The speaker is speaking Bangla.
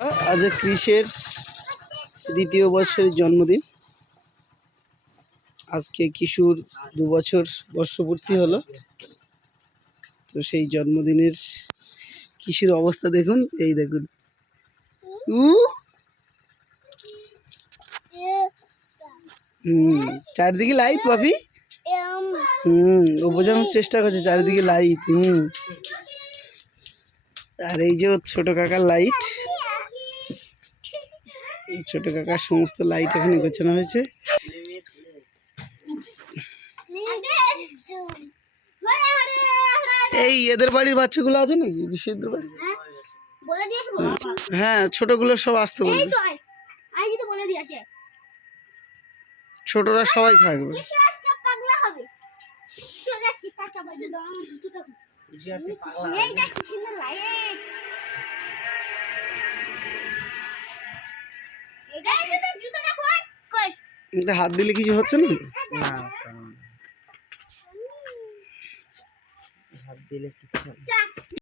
আজ ক্রিসের দ্বিতীয় বছরের জন্মদিন। আজকে কিশোর দু বছর বর্ষপূর্তি হলো। তো সেই জন্মদিনের কিশোর অবস্থা দেখুন, এই দেখুন। হুম, চারিদিকে লাইট পাপি। হুম ও বোঝানোর চেষ্টা করছে চারিদিকে লাইট হুম। আর এই যে ছোট কাকার লাইট ছোট কাকার সমস্ত লাইট এখানে গোছানো হয়েছে। এই এদের বাড়ির বাচ্চাগুলো আছে নাকি? বিশেষদের বাড়ি? হ্যাঁ ছোটগুলো সব আসতে বলবে। ছোটরা সবাই থাকবে পাগলা কিন্তু হাত দিলে কিছু হচ্ছে না? চা